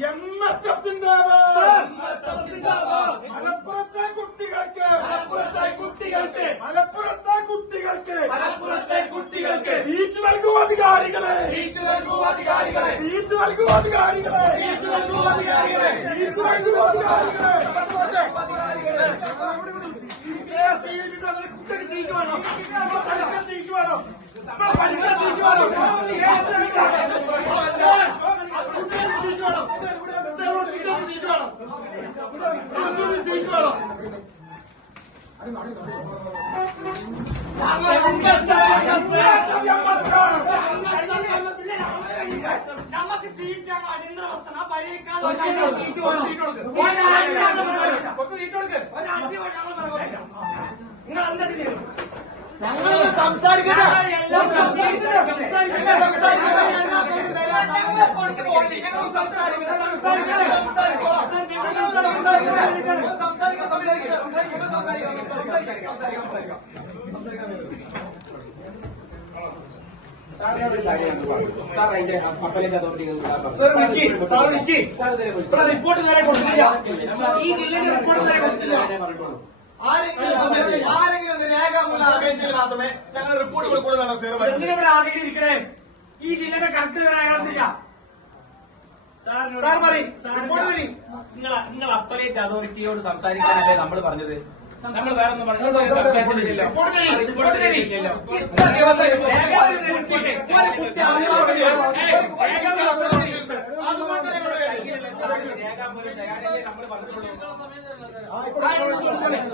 M S F സിന്ദാബാദ് മലപ്പുറത്തെ കുട്ടികൾക്ക് മലപ്പുറത്തെ കുട്ടികൾക്ക് മലപ്പുറത്തെ കുട്ടികൾക്ക് മലപ്പുറത്തെ കുട്ടികൾക്ക് സീറ്റ് നൽകൂ അധികാരികളെ സീറ്റ് നൽകൂ അധികാരികളെ സീറ്റ് നൽകൂ അധികാരികളെ സീറ്റ് നൽകൂ അധികാരികളെ സീറ്റ് നൽകൂ അധികാരികളെ സീറ്റ് വേണം സീറ്റ് വേണം പഠിക്കാൻ സീറ്റ് വേണം കുട്ടിക്ക് സീറ്റ് വേണം സീറ്റ് വേണം സീറ്റ് വേണം നമുക്ക് സീറ്റാണ് അടിയന്തര അവസ്ഥ. പരിഹരിക്കാതെ നിങ്ങൾ എന്താ ചെയ്യുന്നത് ഞങ്ങളൊന്ന് സംസാരിക്കട്ടെ. സംസാരിക്കട്ടെ. സംസാരിക്കട്ടെ. സംസാരിക്കട്ടെ. റിപ്പോർട്ട് നേരെ കൊടുത്തില്ല ഈ ജില്ലയുടെ റിപ്പോർട്ട് നേരെ കൊടുത്തില്ല ആരെങ്കിലും ഒന്ന് ആരെങ്കിലും ഒന്ന് രേഖാമൂലം അപേക്ഷിച്ചാൽ മാത്രമേ ഞങ്ങൾ റിപ്പോർട്ട് കൊടുക്കുള്ളൂ സേർ എന്തിനാ ഇവിടെ ആകെ ഇരിക്കണേ? ഈ ജില്ലയുടെ കണക്ക് തരാൻ അയാളത്തില്ല സാർ പറയും. റിപ്പോർട്ട് തരും. നിങ്ങൾ നിങ്ങൾ അപ്പറേറ്റ് അതോറിറ്റിയോട് സംസാരിക്കാനല്ലേ നമ്മൾ പറഞ്ഞത്? നമ്മൾ വേറെ ഒന്നും പറഞ്ഞു.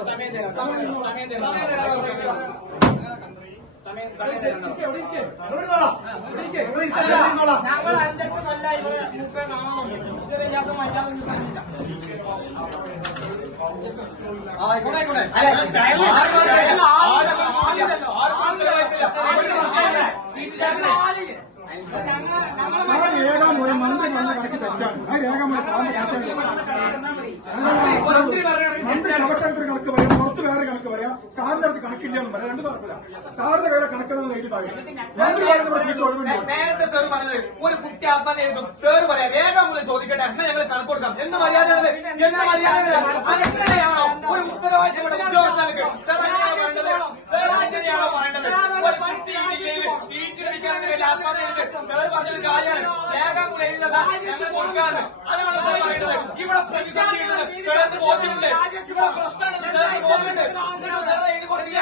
സമയം തരാം. സമയം തരാം. ഞങ്ങൾ അഞ്ചെട്ട് കൊല്ല ഇവിടെ മൂപ്പേ കാണാൻ ഇതുവരെ ഇല്ലാത്ത മര്യാദ ആയിക്കോട്ടെ രേഖാമൂലം മന്ത്രി പറഞ്ഞ കണക്ക് തെറ്റാണ് ആ രേഖാമൂലം മന്ത്രി അവർക്കടുത്തൊരു കണക്ക് പറയാം പുറത്ത് വേറെ കണക്ക് പറയാം സാറിന്റെ അടുത്ത് കണക്കില്ല എന്ന് പറയാം രണ്ടു നടക്കില്ല സാറിന്റെ വേറെ നേരത്തെ സാർ പറഞ്ഞത് ഒരു കുട്ടി ആത്മഹത്യ ചെയ്തു സാർ പറയാം. രേഖാമൂലം ചോദിക്കട്ടെ. എന്നാ ഞങ്ങൾ കണക്ക് കൊടുക്കാം. എന്ത് മര്യാദ എന്ത് മര്യാദ? അങ്ങനെയാണോ ഒരു ഉത്തരവാദിത്തപ്പെട്ട ഉദ്യോഗസ്ഥർക്ക്. സാർ അങ്ങനെയാണോ വേണ്ടത് സാർ അങ്ങനെയാണോ പറയേണ്ടത്? ഒരു കുട്ടി സീറ്റ് ലഭിക്കാൻ വേണ്ടി ആത്മഹത്യ ചെയ്ത് സാർ പറഞ്ഞൊരു കാര്യമാണ്. രേഖാമൂലം എഴുതുന്നത് ഞങ്ങൾ കൊടുക്കാന്ന്. അതാണ് സാർ പറയുന്നത് ഇവിടെ പ്രതിസന്ധി സാറിന് ബോധ്യമുണ്ട്. ഇവിടെ പ്രശ്നമുണ്ടെന്ന് സാറിന് ബോധ്യമുണ്ട്. എന്നിട്ട് സാർ എഴുതി കൊടുക്കില്ല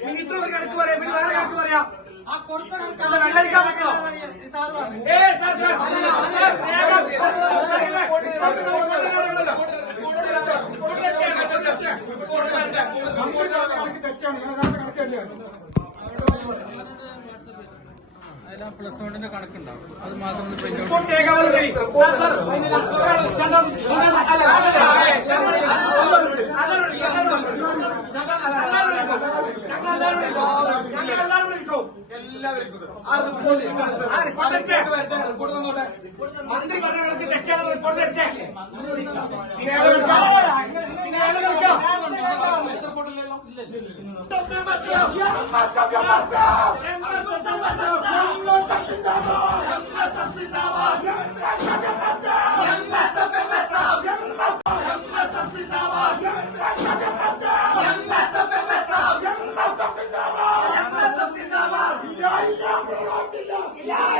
മിനിസ്റ്റർ ഒരു കണക്ക് പറയാം. പിന്നെ വേറെ കണക്ക് പറയാം. ആ കൊടുത്ത അല്ല, വെള്ളരിക്കാൻ പറ്റുമോ? ഏ സാർ സാർ, രേഖ മന്ത്രി പറഞ്ഞ കണക്ക് തെറ്റാണ് ഞാൻ അതാണ് കണക്കല്ലേ പ്ലസ് വണ്ണിന്റെ കണക്കുണ്ടാവും അത് മാത്രം ഒന്ന് പ്രിന്റ് ഔട്ട് റിപ്പോർട്ട് രേഖാമൂലം തരി. സാർ സാർ രണ്ടാമത് മന്ത്രി പറഞ്ഞ കണക്ക് തെറ്റാണ് റിപ്പോർട്ട് തെറ്റേ പിന്നെ വിളിക്കാം? പിന്നെ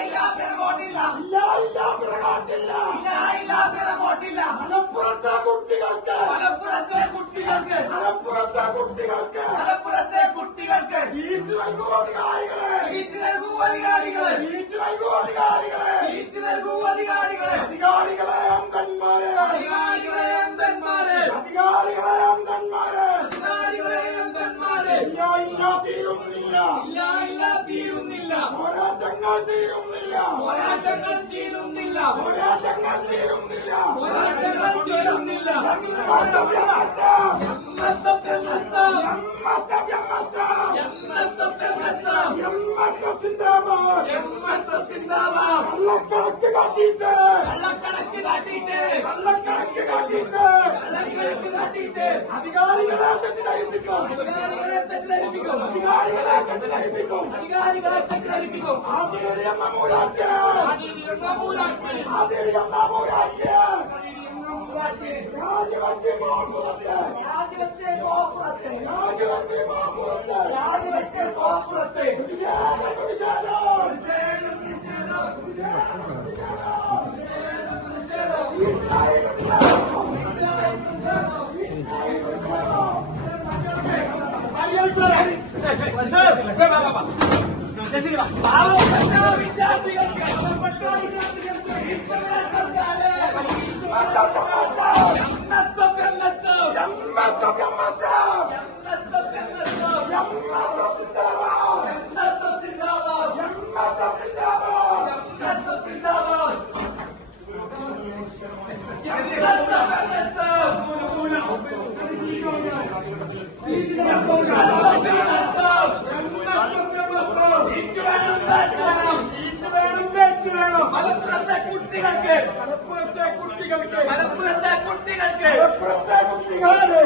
ഏതാ വിളിക്കാം? മലപ്പുറത്തെ കുട്ടികൾക്ക് മലപ്പുറത്തെ കുട്ടികൾക്ക് മലപ്പുറത്തെ കുട്ടികൾക്ക് മലപ്പുറത്തെ കുട്ടികൾക്ക് സീറ്റ് നൽകൂ അധികാരികളെ സീറ്റ് നൽകൂ അധികാരികളെ സീറ്റ് നൽകൂ അധികാരികളെ സീറ്റ് നൽകൂ അധികാരികളെ അധികാരികളെ അന്തന്മാരെ അധികാരികളെ അന്തന്മാരെ അധികാരികളെ അന്തന്മാരെ അധികാരികളെ അന്തന്മാരെ ഇല്ല ഇല്ല തീരുന്നില്ല. ഇല്ല ഇല്ല തീരുന്നില്ല. പോരാട്ടങ്ങൾ തീരുന്നില്ല. പോരാട്ടങ്ങൾ തീരുന്നില്ല. പോരാട്ടങ്ങൾ തീരുന്നില്ല. പോരാട്ടങ്ങൾ തീരുന്നില്ല. M S F M S F M S F M S F M S F M S F കാട്ടിയിട്ട് കാട്ടിയിട്ട് അധികാരികളെ തെറ്റിദ്ധരിപ്പിക്കും. അധികാരികളെ തെറ്റിദ്ധരിപ്പിക്കും. അധികാരികളെ തെറ്റിദ്ധരിപ്പിക്കും. അധികാരികളെ തെറ്റിദ്ധരിപ്പിക്കും. ആദ്യടിയെന്ന മൂരാറ്റ് ആദ്യടിയെന്ന മൂരാറ്റ് രാജിവെച്ച് പോപ്പുറത്ത് രാജിവെച്ച് കോപ്പുറത്ത് രാജിവെച്ച് പോപ്പുറത്ത് രാജിവെച്ച് കോപ്പുറത്ത് പ്രതിഷേധം പ്രതിഷേധം എംഎസ്എഫ് എംഎസ്എഫ് എംഎസ്എഫ് സിന്ദാബാദ് എംഎസ്എഫ് സിന്ദാബാദ് കുട്ടികൾക്ക്. മലപ്പുറത്തെ കുട്ടികൾക്ക്. മലപ്പുറത്തെ കുട്ടികൾക്ക്. മലപ്പുറത്തെ കുട്ടികളെ.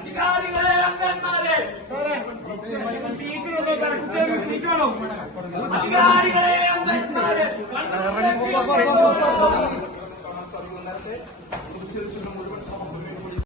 അധികാരികളെ അംഗന്മാരെ. അധികാരികളെ അംഗന്മാരെ.